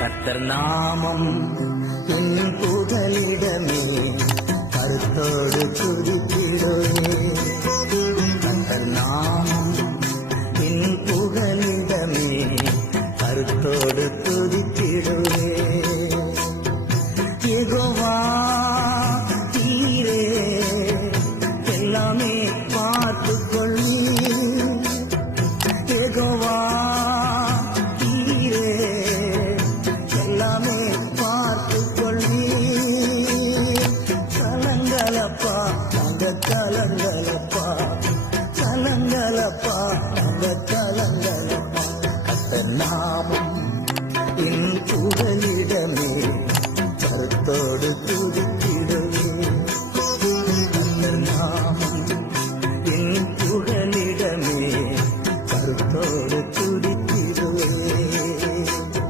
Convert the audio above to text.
கர்த்தர் நாமம் என் புகலிடமே கருத்தோடு துதித்திடுவே. கர்த்தர் நாமம் என் புகலிடமே கருத்தோடு துதித்திடுவே.